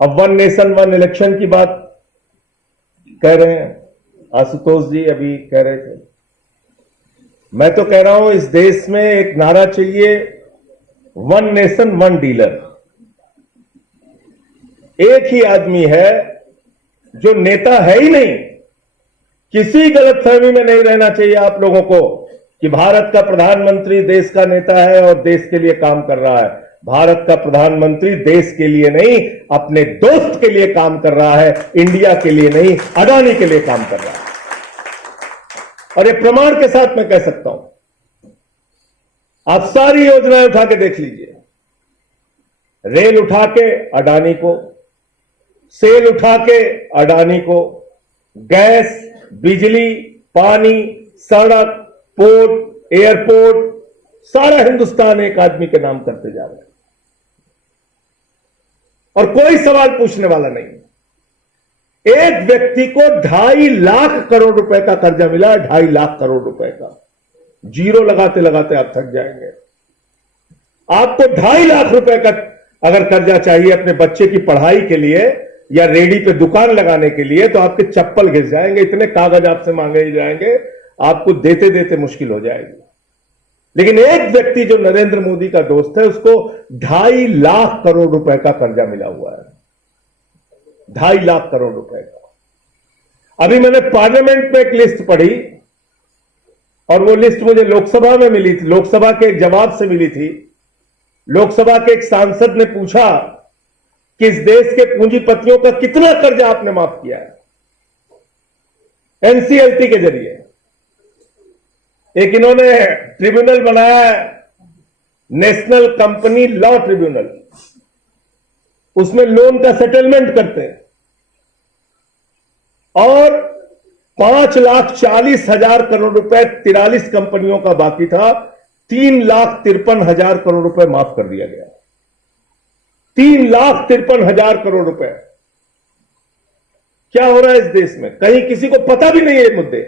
अब one nation one election की बात कह रहे हैं, आशुतोष जी अभी कह रहे थे। मैं तो कह रहा हूं इस देश में एक नारा चाहिए, वन नेशन वन डीलर। एक ही आदमी है जो नेता है ही नहीं। किसी गलतफहमी में नहीं रहना चाहिए आप लोगों को कि भारत का प्रधानमंत्री देश का नेता है और देश के लिए काम कर रहा है। भारत का प्रधानमंत्री देश के लिए नहीं, अपने दोस्त के लिए काम कर रहा है, इंडिया के लिए नहीं, अडानी के लिए काम कर रहा है। और ये प्रमाण के साथ मैं कह सकता हूं, आप सारी योजनाएं उठा के देख लीजिए। रेल उठा के अडानी को, सेल उठा के अडानी को, गैस, बिजली, पानी, सड़क, पोर्ट, एयरपोर्ट, सारा हिंदुस्तान एक आदमी के नाम करते जा रहा है और कोई सवाल पूछने वाला नहीं। एक व्यक्ति को 2.5 लाख करोड़ रुपए का कर्जा मिला है, 2.5 लाख करोड़ रुपए का। जीरो लगाते लगाते आप थक जाएंगे। आपको 2.5 लाख रुपए का अगर कर्जा चाहिए अपने बच्चे की पढ़ाई के लिए या रेडी पे दुकान लगाने के लिए, तो आपके चप्पल घिस जाएंगे, इतने कागज आपसे मांगे ही जाएंगे, आपको देते देते मुश्किल हो जाएगी। लेकिन एक व्यक्ति जो नरेंद्र मोदी का दोस्त है, उसको 2.5 लाख करोड़ रुपए का कर्जा मिला हुआ है, 2.5 लाख करोड़ रुपए का। अभी मैंने पार्लियामेंट में एक लिस्ट पढ़ी और वो लिस्ट मुझे लोकसभा में मिली थी, लोकसभा के एक जवाब से मिली थी। लोकसभा के एक सांसद ने पूछा कि इस देश के पूंजीपतियों का कितना कर्जा आपने माफ किया है एनसीएलटी के जरिए। एक इन्होंने ट्रिब्यूनल बनाया है, नेशनल कंपनी लॉ ट्रिब्यूनल, उसमें लोन का सेटलमेंट करते हैं और 5,40,000 करोड़ रुपए 43 कंपनियों का बाकी था, 3,53,000 करोड़ रुपए माफ कर दिया गया। 3,53,000 करोड़ रुपए। क्या हो रहा है इस देश में? कहीं किसी को पता भी नहीं है ये मुद्दे।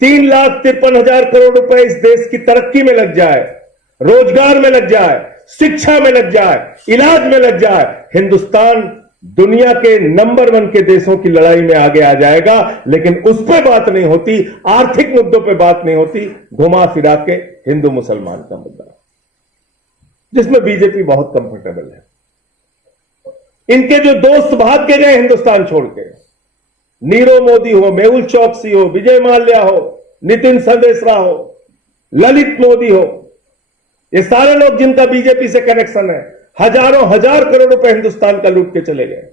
3,53,000 करोड़ रुपए इस देश की तरक्की में लग जाए, रोजगार में लग जाए, शिक्षा में लग जाए, इलाज में लग जाए, हिंदुस्तान दुनिया के नंबर 1 के देशों की लड़ाई में आगे आ जाएगा। लेकिन उस पर बात नहीं होती, आर्थिक मुद्दों पर बात नहीं होती, घुमा फिरा के हिंदू मुसलमान का मुद्दा, जिसमें बीजेपी बहुत कंफर्टेबल है। इनके जो दोस्त भाग के गए हिंदुस्तान छोड़ के, नीरव मोदी हो, मेहुल चौकसी हो, विजय माल्या हो, नितिन संदेशरा हो, ललित मोदी हो, ये सारे लोग जिनका बीजेपी से कनेक्शन है, हजारों हजार करोड़ रुपए हिंदुस्तान का लूट के चले गए।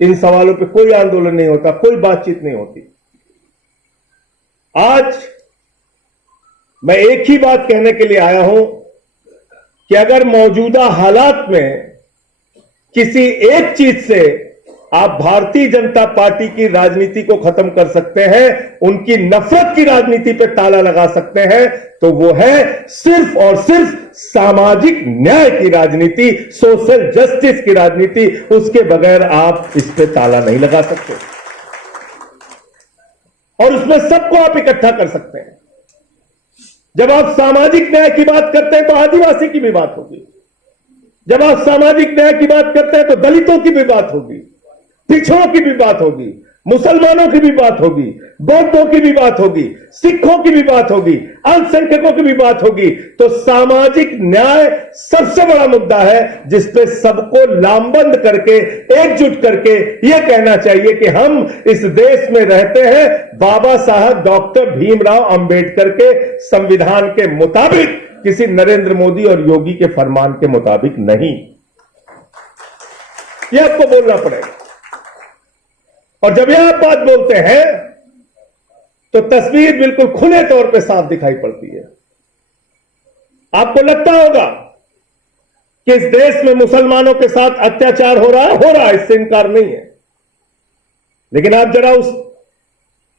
इन सवालों पे कोई आंदोलन नहीं होता, कोई बातचीत नहीं होती। आज मैं एक ही बात कहने के लिए आया हूं कि अगर मौजूदा हालात में किसी एक चीज से आप भारतीय जनता पार्टी की राजनीति को खत्म कर सकते हैं, उनकी नफरत की राजनीति पे ताला लगा सकते हैं, तो वो है सिर्फ और सिर्फ सामाजिक न्याय की राजनीति, सोशल जस्टिस की राजनीति। उसके बगैर आप इस पे ताला नहीं लगा सकते और उसमें सबको आप इकट्ठा कर सकते हैं। जब आप सामाजिक न्याय की बात करते हैं तो आदिवासी की भी बात होगी, जब आप सामाजिक न्याय की बात करते हैं तो दलितों की भी बात होगी, पिछड़ों की भी बात होगी, मुसलमानों की भी बात होगी, बौद्धों की भी बात होगी, सिखों की भी बात होगी, अल्पसंख्यकों की भी बात होगी। तो सामाजिक न्याय सबसे बड़ा मुद्दा है जिसपे सबको लामबंद करके, एकजुट करके यह कहना चाहिए कि हम इस देश में रहते हैं बाबा साहब डॉक्टर भीमराव अंबेडकर के संविधान के मुताबिक, किसी नरेंद्र मोदी और योगी के फरमान के मुताबिक नहीं। यह आपको बोलना पड़ेगा। और जब यह आप बात बोलते हैं तो तस्वीर बिल्कुल खुले तौर पे साफ दिखाई पड़ती है। आपको लगता होगा कि इस देश में मुसलमानों के साथ अत्याचार हो रहा है, इससे इनकार नहीं है। लेकिन आप जरा उस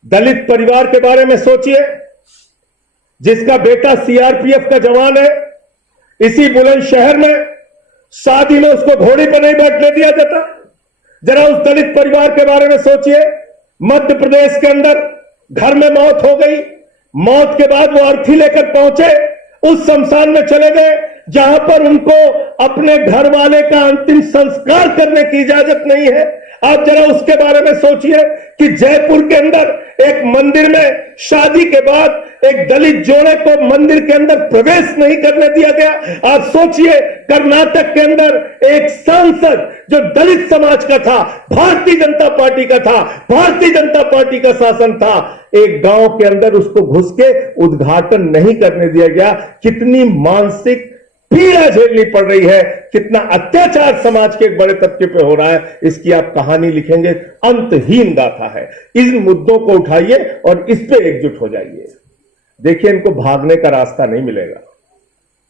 दलित परिवार के बारे में सोचिए जिसका बेटा सीआरपीएफ का जवान है। इसी बुलंदशहर में शादी में उसको घोड़ी पर नहीं बैठने दिया जाता। जरा उस दलित परिवार के बारे में सोचिए, मध्य प्रदेश के अंदर घर में मौत हो गई, मौत के बाद वो अर्थी लेकर पहुंचे, उस शमशान में चले गए, जहां पर उनको अपने घर वाले का अंतिम संस्कार करने की इजाजत नहीं है। आप जरा उसके बारे में सोचिए कि जयपुर के अंदर एक मंदिर में शादी के बाद एक दलित जोड़े को मंदिर के अंदर प्रवेश नहीं करने दिया गया। आप सोचिए कर्नाटक के अंदर एक सांसद जो दलित समाज का था, भारतीय जनता पार्टी का था, भारतीय जनता पार्टी का शासन था, एक गांव के अंदर उसको घुस के उद्घाटन नहीं करने दिया गया। कितनी मानसिक पीड़ा झेलनी पड़ रही है, कितना अत्याचार समाज के एक बड़े तबके पे हो रहा है, इसकी आप कहानी लिखेंगे, अंतहीन गाथा है। इन मुद्दों को उठाइए और इस पे एकजुट हो जाइए। देखिए, इनको भागने का रास्ता नहीं मिलेगा,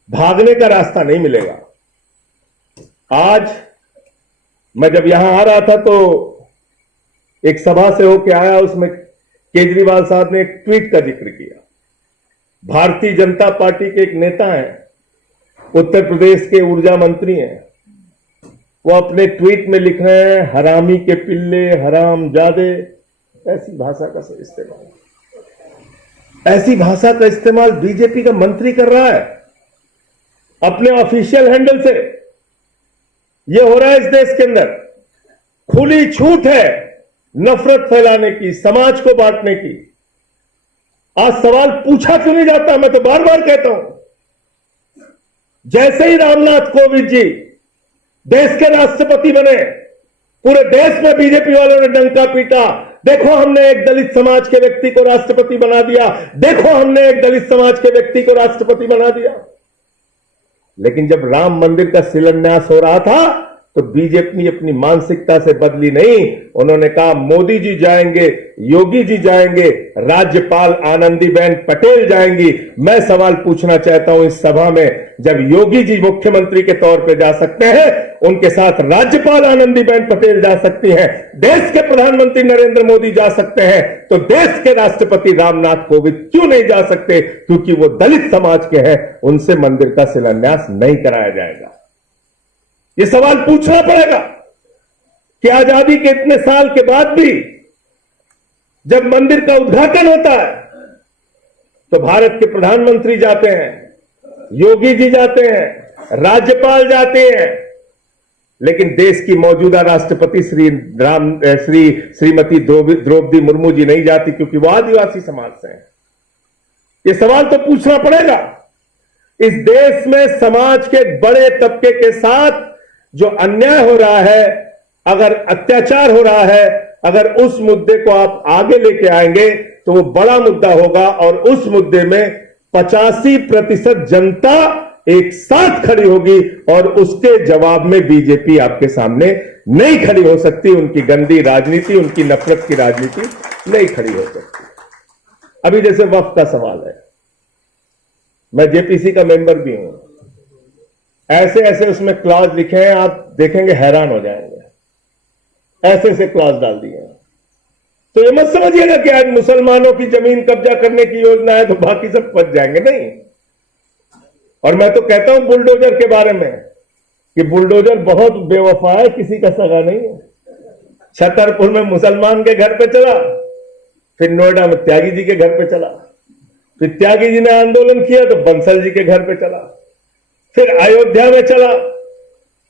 भागने का रास्ता नहीं मिलेगा। आज मैं जब यहां आ रहा था तो एक सभा से होके आया, उसमें केजरीवाल साहब ने एक ट्वीट का जिक्र किया। भारतीय जनता पार्टी के एक नेता हैं, उत्तर प्रदेश के ऊर्जा मंत्री हैं, वो अपने ट्वीट में लिख रहे हैं, हरामी के पिल्ले, हरामजादे। ऐसी भाषा का इस्तेमाल, ऐसी भाषा का इस्तेमाल बीजेपी का मंत्री कर रहा है अपने ऑफिशियल हैंडल से। यह हो रहा है इस देश के अंदर। खुली छूट है नफरत फैलाने की, समाज को बांटने की। आज सवाल पूछा क्यों नहीं जाता? मैं तो बार बार कहता हूं, जैसे ही रामनाथ कोविंद जी देश के राष्ट्रपति बने, पूरे देश में बीजेपी वालों ने डंका पीटा, देखो हमने एक दलित समाज के व्यक्ति को राष्ट्रपति बना दिया, देखो हमने एक दलित समाज के व्यक्ति को राष्ट्रपति बना दिया। लेकिन जब राम मंदिर का शिलान्यास हो रहा था तो बीजेपी अपनी मानसिकता से बदली नहीं। उन्होंने कहा मोदी जी जाएंगे, योगी जी जाएंगे, राज्यपाल आनंदीबेन पटेल जाएंगी। मैं सवाल पूछना चाहता हूं इस सभा में, जब योगी जी मुख्यमंत्री के तौर पे जा सकते हैं, उनके साथ राज्यपाल आनंदीबेन पटेल जा सकती हैं, देश के प्रधानमंत्री नरेंद्र मोदी जा सकते हैं, तो देश के राष्ट्रपति रामनाथ कोविंद क्यों नहीं जा सकते? क्योंकि वो दलित समाज के हैं, उनसे मंदिर का शिलान्यास नहीं कराया जाएगा। ये सवाल पूछना पड़ेगा कि आजादी के इतने साल के बाद भी जब मंदिर का उद्घाटन होता है तो भारत के प्रधानमंत्री जाते हैं, योगी जी जाते हैं, राज्यपाल जाते हैं, लेकिन देश की मौजूदा राष्ट्रपति श्रीमती द्रौपदी मुर्मू जी नहीं जाती, क्योंकि वो आदिवासी समाज से हैं। ये सवाल तो पूछना पड़ेगा। इस देश में समाज के बड़े तबके के साथ जो अन्याय हो रहा है, अगर अत्याचार हो रहा है, अगर उस मुद्दे को आप आगे लेके आएंगे तो वो बड़ा मुद्दा होगा, और उस मुद्दे में 85% जनता एक साथ खड़ी होगी, और उसके जवाब में बीजेपी आपके सामने नहीं खड़ी हो सकती। उनकी गंदी राजनीति, उनकी नफरत की राजनीति नहीं खड़ी हो सकती। अभी जैसे वक्फ का सवाल है, मैं जेपीसी का मेंबर भी हूं, ऐसे ऐसे उसमें क्लॉज लिखे हैं, आप देखेंगे हैरान हो जाएंगे। ऐसे ऐसे क्लॉज डाल दिए हैं। तो ये मत समझिएगा कि आज मुसलमानों की जमीन कब्जा करने की योजना है तो बाकी सब बच जाएंगे, नहीं। और मैं तो कहता हूं बुलडोजर के बारे में कि बुलडोजर बहुत बेवफा है, किसी का सगा नहीं है। छतरपुर में मुसलमान के घर पे चला, फिर नोएडा में त्यागी जी के घर पे चला, फिर त्यागी जी ने आंदोलन किया तो बंसल जी के घर पे चला, फिर अयोध्या में चला,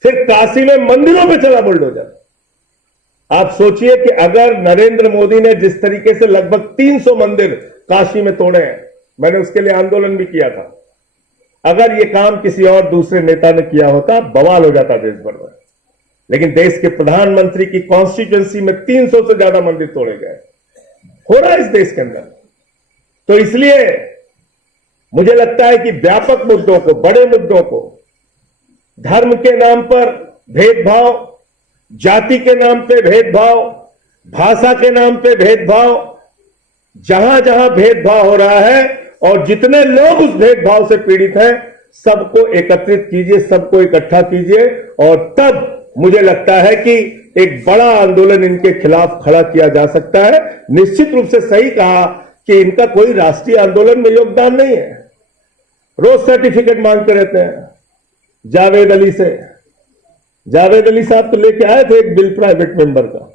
फिर काशी में मंदिरों पे चला बुलडोजर। आप सोचिए कि अगर नरेंद्र मोदी ने जिस तरीके से लगभग 300 मंदिर काशी में तोड़े हैं, मैंने उसके लिए आंदोलन भी किया था, अगर ये काम किसी और दूसरे नेता ने किया होता बवाल हो जाता देश भर में। लेकिन देश के प्रधानमंत्री की कॉन्स्टिट्यूएंसी में 300 से ज्यादा मंदिर तोड़े गए। हो रहा है इस देश के अंदर। तो इसलिए मुझे लगता है कि व्यापक मुद्दों को, बड़े मुद्दों को, धर्म के नाम पर भेदभाव, जाति के नाम पे भेदभाव, भाषा के नाम पे भेदभाव, जहां जहां भेदभाव हो रहा है और जितने लोग उस भेदभाव से पीड़ित हैं, सबको एकत्रित कीजिए, सबको इकट्ठा कीजिए, और तब मुझे लगता है कि एक बड़ा आंदोलन इनके खिलाफ खड़ा किया जा सकता है। निश्चित रूप से सही कहा कि इनका कोई राष्ट्रीय आंदोलन में योगदान नहीं है। रोज सर्टिफिकेट मांगते रहते हैं जावेद अली से। जावेद अली साहब तो लेके आए थे एक बिल प्राइवेट मेंबर का,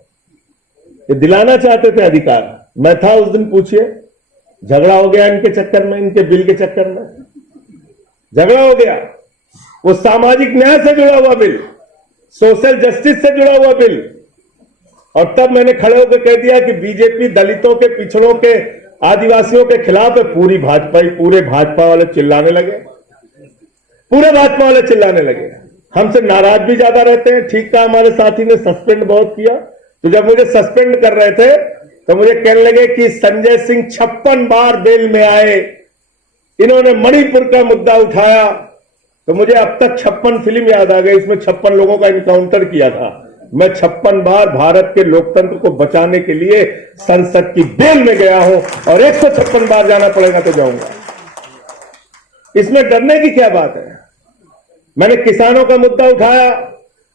ये दिलाना चाहते थे अधिकार। मैं था उस दिन, पूछिए, झगड़ा हो गया इनके चक्कर में, इनके बिल के चक्कर में झगड़ा हो गया। वो सामाजिक न्याय से जुड़ा हुआ बिल, सोशल जस्टिस से जुड़ा हुआ बिल। और तब मैंने खड़े होकर कह दिया कि बीजेपी दलितों के, पिछड़ों के, आदिवासियों के खिलाफ है। पूरे भाजपा वाले चिल्लाने लगे, पूरे भाजपा वाले चिल्लाने लगे, हमसे नाराज भी ज्यादा रहते हैं। ठीक कहा हमारे साथी ने, सस्पेंड बहुत किया। तो जब मुझे सस्पेंड कर रहे थे तो मुझे कहने लगे कि संजय सिंह 56 बार बेल में आए, इन्होंने मणिपुर का मुद्दा उठाया। तो मुझे अब तक 56 फिल्म याद आ गई, इसमें 56 लोगों का इनकाउंटर किया था। मैं 56 बार भारत के लोकतंत्र को बचाने के लिए संसद की बेल में गया हूं और 156 बार जाना पड़ेगा तो जाऊंगा। इसमें डरने की क्या बात है? मैंने किसानों का मुद्दा उठाया,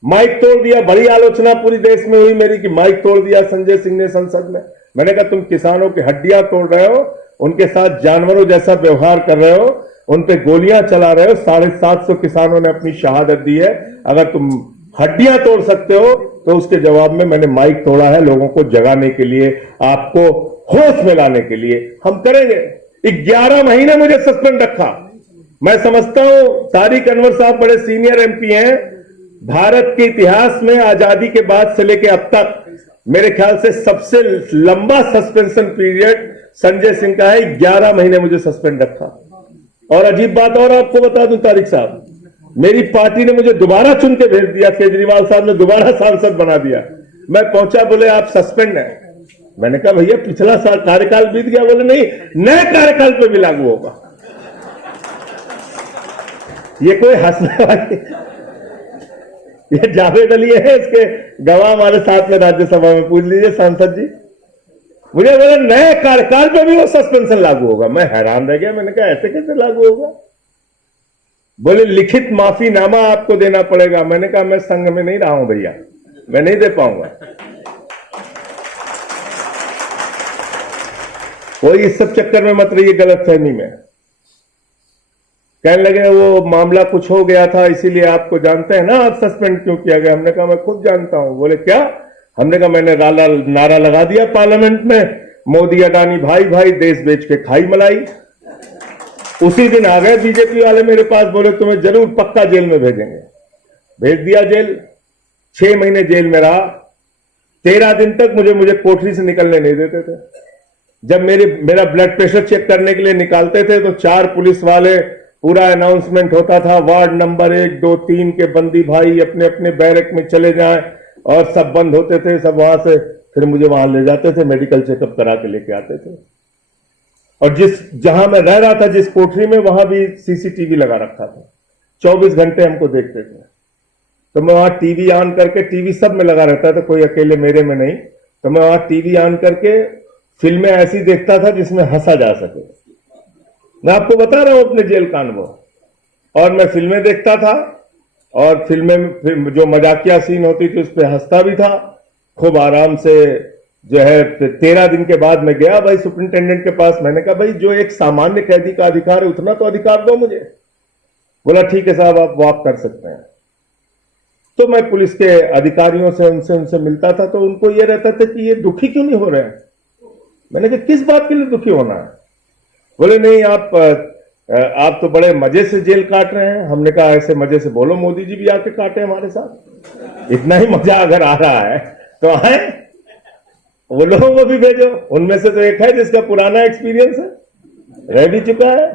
माइक तोड़ दिया। बड़ी आलोचना पूरी देश में हुई मेरी कि माइक तोड़ दिया संजय सिंह ने संसद में। मैंने कहा तुम किसानों की हड्डियां तोड़ रहे हो, उनके साथ जानवरों जैसा व्यवहार कर रहे हो, उन पे गोलियां चला रहे हो। 750 किसानों ने अपनी शहादत दी है। अगर तुम हड्डियां तोड़ सकते हो तो उसके जवाब में मैंने माइक तोड़ा है, लोगों को जगाने के लिए, आपको होश में लाने के लिए। हम करेंगे। 11 महीने मुझे सस्पेंड रखा। मैं समझता हूं तारिक अनवर साहब बड़े सीनियर एमपी हैं। भारत के इतिहास में आजादी के बाद से लेकर अब तक मेरे ख्याल से सबसे लंबा सस्पेंशन पीरियड संजय सिंह का है। 11 महीने मुझे सस्पेंड रखा। और अजीब बात और आपको बता दूं तारिक साहब, मेरी पार्टी ने मुझे दोबारा चुन के भेज दिया। केजरीवाल साहब ने दोबारा सांसद बना दिया। मैं पहुंचा, बोले आप सस्पेंड हैं। मैंने कहा भैया पिछला साल कार्यकाल बीत गया। बोले नहीं, नए कार्यकाल पे भी लागू होगा। ये कोई हंसने वाली, ये जावेद अली है, इसके गवाह हमारे साथ में राज्यसभा में, पूछ लीजिए सांसद जी। मुझे बोले नए कार्यकाल पे भी वो सस्पेंशन लागू होगा। मैं हैरान रह गया। मैंने कहा ऐसे कैसे लागू होगा? बोले लिखित माफीनामा आपको देना पड़ेगा। मैंने कहा मैं संघ में नहीं रहा हूं भैया, मैं नहीं दे पाऊंगा। कोई इस सब चक्कर में मत रहिए, गलतफहमी में। कहने लगे वो मामला कुछ हो गया था इसीलिए आपको जानते हैं ना, आप सस्पेंड क्यों किया गया? हमने कहा मैं खुद जानता हूं। बोले क्या? हमने कहा मैंने नारा लगा दिया पार्लियामेंट में, मोदी अडानी भाई भाई, देश बेच के खाई मलाई। उसी दिन आ गए बीजेपी वाले मेरे पास, बोले तुम्हें जरूर पक्का जेल में भेजेंगे। भेज दिया जेल। 6 महीने जेल में रहा। 13 दिन तक मुझे कोठरी से निकलने नहीं देते थे। जब मेरा ब्लड प्रेशर चेक करने के लिए निकालते थे तो 4 पुलिस वाले, पूरा अनाउंसमेंट होता था, वार्ड नंबर 1, 2, 3 के बंदी भाई अपने अपने बैरक में चले जाएं, और सब बंद होते थे। सब वहां से फिर मुझे वहां ले जाते थे, मेडिकल चेकअप करा के लेके आते थे। और जहां मैं रह रहा था, जिस कोठरी में, वहां भी सीसीटीवी लगा रखा था। 24 घंटे हमको देखते थे। तो मैं वहां टीवी ऑन करके, टीवी सब में लगा रहता था, कोई अकेले मेरे में नहीं। तो मैं वहां टीवी ऑन करके फिल्में ऐसी देखता था जिसमें हंसा जा सके। मैं आपको बता रहा हूं अपने जेल का अनुभव। और मैं फिल्में देखता था, और फिल्में जो मजाकिया सीन होती थी उस पर हंसता भी था खूब आराम से। जो है 13 दिन के बाद मैं गया भाई सुपरिंटेंडेंट के पास। मैंने कहा भाई जो एक सामान्य कैदी का अधिकार है उतना तो अधिकार दो मुझे। बोला ठीक है साहब, आप वॉक कर सकते हैं। तो मैं पुलिस के अधिकारियों से उनसे मिलता था, तो उनको यह रहता था कि ये दुखी क्यों नहीं हो रहे हैं। मैंने कहा किस बात के लिए दुखी होना है? बोले नहीं, आप तो बड़े मजे से जेल काट रहे हैं। हमने कहा ऐसे मजे से बोलो, मोदी जी भी आके काटे हमारे साथ। इतना ही मजा अगर आ रहा है तो आए, वो लोगों को भी भेजो। उनमें से तो एक है जिसका पुराना एक्सपीरियंस है, रह भी चुका है,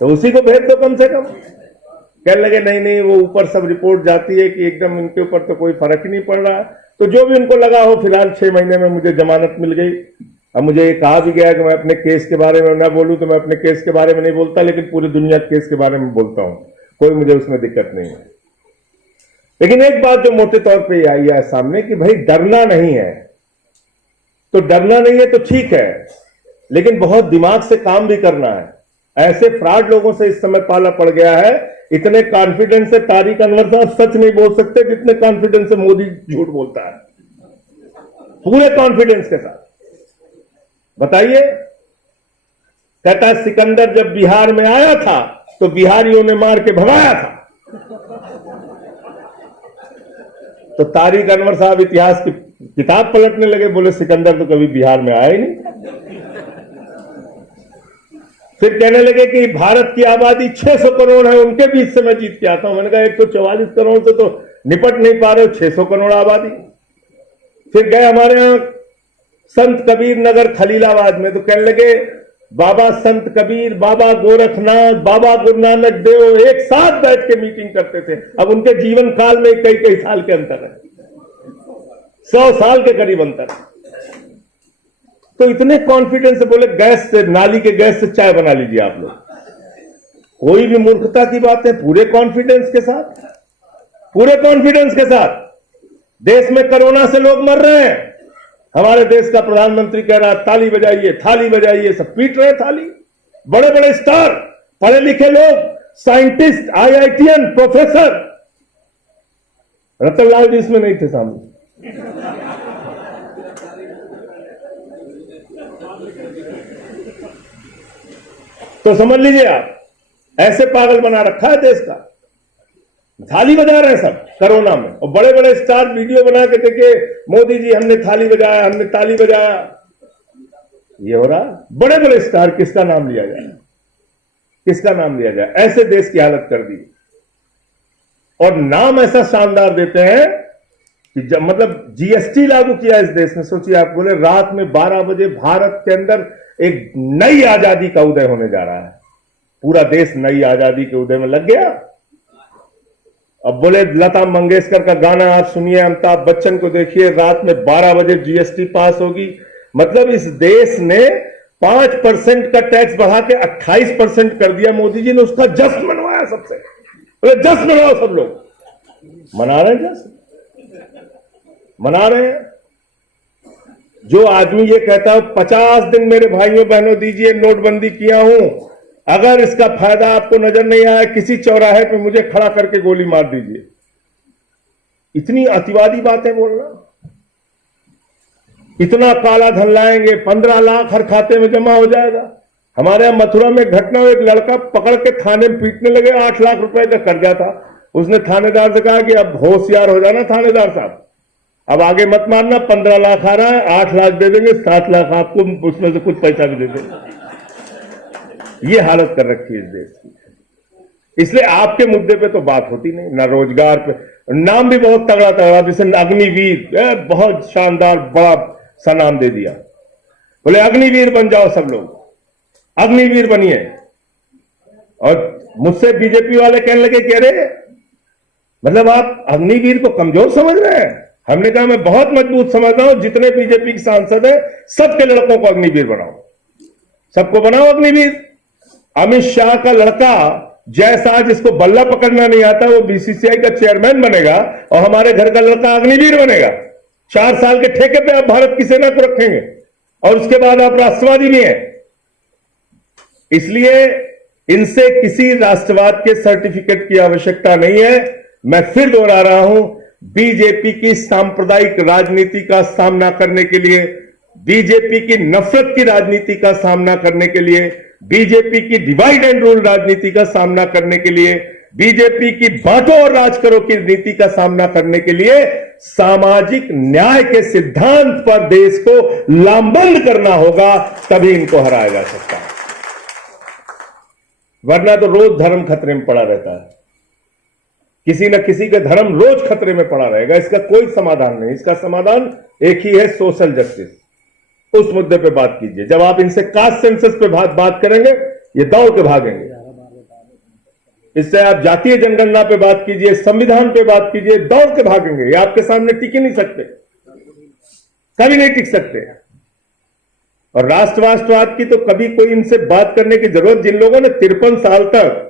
तो उसी को भेज दो कम से कम। कहने लगे नहीं नहीं, वो ऊपर सब रिपोर्ट जाती है कि एकदम उनके ऊपर तो कोई फर्क ही नहीं पड़ रहा। तो जो भी उनको लगा हो, फिलहाल 6 महीने में मुझे जमानत मिल गई। अब मुझे ये कहा भी गया कि मैं अपने केस के बारे में ना बोलूं, तो मैं अपने केस के बारे में नहीं बोलता, लेकिन पूरी दुनिया के केस के बारे में बोलता हूं। कोई मुझे उसमें दिक्कत नहीं है। लेकिन एक बात जो मोटे तौर पे आई है सामने कि भाई डरना नहीं है, तो डरना नहीं है तो ठीक है, लेकिन बहुत दिमाग से काम भी करना है। ऐसे फ्रॉड लोगों से इस समय पाला पड़ गया है। इतने कॉन्फिडेंस से तारिक अनवर साहब सच नहीं बोल सकते जितने कॉन्फिडेंस से मोदी झूठ बोलता है, पूरे कॉन्फिडेंस के साथ। बताइए, कहता है सिकंदर जब बिहार में आया था तो बिहारियों ने मार के भगाया था। तो तारिक अनवर साहब इतिहास की किताब पलटने लगे, बोले सिकंदर तो कभी बिहार में आया ही नहीं। फिर कहने लगे कि भारत की आबादी 600 करोड़ है, उनके बीच से मैं जीत के आता हूं। मैंने कहा 144 करोड़ से तो निपट नहीं पा रहे हो, 600 करोड़ आबादी। फिर गए हमारे यहां संत कबीर नगर खलीलाबाद में, तो कहने लगे बाबा संत कबीर, बाबा गोरखनाथ, बाबा गुरु नानक देव एक साथ बैठ के मीटिंग करते थे। अब उनके जीवन काल में कई कई साल के अंतर है, 100 साल के करीब अंतर। तो इतने कॉन्फिडेंस से बोले गैस से, नाली के गैस से चाय बना लीजिए आप लोग। कोई भी मूर्खता की बात है, पूरे कॉन्फिडेंस के साथ, पूरे कॉन्फिडेंस के साथ। देश में कोरोना से लोग मर रहे हैं, हमारे देश का प्रधानमंत्री कह रहा है ताली बजाइए, थाली बजाइए, सब पीट रहे थाली। बड़े बड़े स्टार, पढ़े लिखे लोग, साइंटिस्ट, आईआईटीएन, प्रोफेसर। रतनलाल जी इसमें नहीं थे सामने। तो समझ लीजिए आप, ऐसे पागल बना रखा है देश का। थाली बजा रहे हैं सब कोरोना में, और बड़े बड़े स्टार वीडियो बना के देखिए, मोदी जी हमने थाली बजाया, हमने ताली बजाया। ये हो रहा, बड़े बड़े स्टार, किसका नाम लिया जाए, किसका नाम लिया जाए। ऐसे देश की हालत कर दी, और नाम ऐसा शानदार देते हैं कि जब मतलब जीएसटी लागू किया इस देश में। सोचिए आप, बोले रात में 12 बजे भारत के अंदर एक नई आजादी का उदय होने जा रहा है, पूरा देश नई आजादी के उदय में लग गया। अब बोले लता मंगेशकर का गाना आप सुनिए, अमिताभ बच्चन को देखिए, रात में 12 बजे जीएसटी पास होगी। मतलब इस देश ने 5% का टैक्स बढ़ा के 28% कर दिया मोदी जी ने, उसका जश्न मनवाया सबसे। बोले जश्न मनाओ, सब लोग मना रहे हैं, जश्न मना रहे हैं। जो आदमी ये कहता है 50 दिन मेरे भाइयों बहनों दीजिए, नोटबंदी किया हूं, अगर इसका फायदा आपको नजर नहीं आया, किसी चौराहे पे मुझे खड़ा करके गोली मार दीजिए। इतनी अतिवादी बातें बोलना। इतना काला धन लाएंगे, 15 लाख हर खाते में जमा हो जाएगा। हमारे यहां मथुरा में घटना हुई, एक लड़का पकड़ के थाने में पीटने लगे, 8 लाख रुपए का कर्जा था। उसने थानेदार से कहा कि अब होशियार हो जाना थानेदार साहब, अब आगे मत मारना, 15 लाख आ रहा है, 8 लाख दे देंगे, 7 लाख आपको, उसमें से कुछ पैसा भी दे देंगे। ये हालत कर रखी है इस देश की। इसलिए आपके मुद्दे पे तो बात होती नहीं, ना रोजगार पे। नाम भी बहुत तगड़ा तगड़ा, जैसे अग्निवीर, बहुत शानदार बड़ा सा नाम दे दिया। बोले अग्निवीर बन जाओ सब लोग, अग्निवीर बनिए। और मुझसे बीजेपी वाले कहने लगे कि अरे मतलब आप अग्निवीर को कमजोर समझ रहे हैं। हमने कहा मैं बहुत मजबूत समझता हूं, जितने बीजेपी के सांसद हैं सबके लड़कों को अग्निवीर बनाओ, सबको बनाओ अग्निवीर। अमित शाह का लड़का जैसा, जिसको बल्ला पकड़ना नहीं आता, वो बीसीसीआई का चेयरमैन बनेगा, और हमारे घर का लड़का अग्निवीर बनेगा। 4 साल के ठेके पे आप भारत की सेना को रखेंगे, और उसके बाद आप राष्ट्रवादी भी हैं। इसलिए इनसे किसी राष्ट्रवाद के सर्टिफिकेट की आवश्यकता नहीं है। मैं फिर दोहरा रहा हूं, बीजेपी की सांप्रदायिक राजनीति का सामना करने के लिए, बीजेपी की नफरत की राजनीति का सामना करने के लिए, बीजेपी की डिवाइड एंड रूल राजनीति का सामना करने के लिए, बीजेपी की बांटो और राज करो की नीति का सामना करने के लिए सामाजिक न्याय के सिद्धांत पर देश को लामबंद करना होगा, तभी इनको हराया जा सकता है। वरना तो रोज धर्म खतरे में पड़ा रहता है, किसी न किसी का धर्म रोज खतरे में पड़ा रहेगा। इसका कोई समाधान नहीं, इसका समाधान एक ही है, सोशल जस्टिस। उस मुद्दे पे बात कीजिए। जब आप इनसे कास्ट सेंसस पे बात करेंगे, ये दौड़ के भागेंगे। इससे आप जातीय जनगणना पे बात कीजिए, संविधान पे बात कीजिए, दौड़ के भागेंगे। ये आपके सामने टिक ही नहीं सकते, कभी नहीं टिक सकते। और राष्ट्रवाद की तो कभी कोई इनसे बात करने की जरूरत, जिन लोगों ने 53 साल तक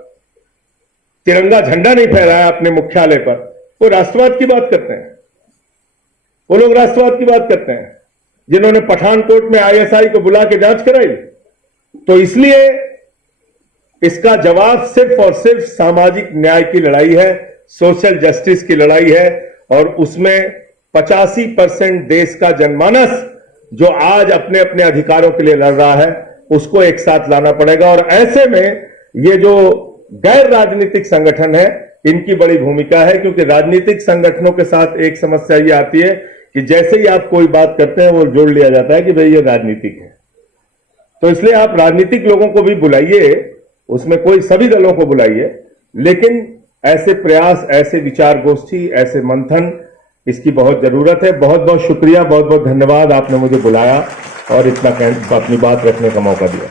तिरंगा झंडा नहीं फहराया अपने मुख्यालय पर, वो राष्ट्रवाद की बात करते हैं। वो लोग राष्ट्रवाद की बात करते हैं जिन्होंने पठानकोट में आईएसआई को बुला के जांच कराई। तो इसलिए इसका जवाब सिर्फ और सिर्फ सामाजिक न्याय की लड़ाई है, सोशल जस्टिस की लड़ाई है। और उसमें 85% देश का जनमानस जो आज अपने अपने अधिकारों के लिए लड़ रहा है, उसको एक साथ लाना पड़ेगा। और ऐसे में ये जो गैर राजनीतिक संगठन है, इनकी बड़ी भूमिका है, क्योंकि राजनीतिक संगठनों के साथ एक समस्या ये आती है कि जैसे ही आप कोई बात करते हैं, वो जोड़ लिया जाता है कि भाई ये राजनीतिक है। तो इसलिए आप राजनीतिक लोगों को भी बुलाइए, उसमें कोई सभी दलों को बुलाइए, लेकिन ऐसे प्रयास, ऐसे विचार गोष्ठी, ऐसे मंथन, इसकी बहुत जरूरत है। बहुत बहुत शुक्रिया, बहुत बहुत धन्यवाद, आपने मुझे बुलाया और इतना अपनी बात रखने का मौका दिया।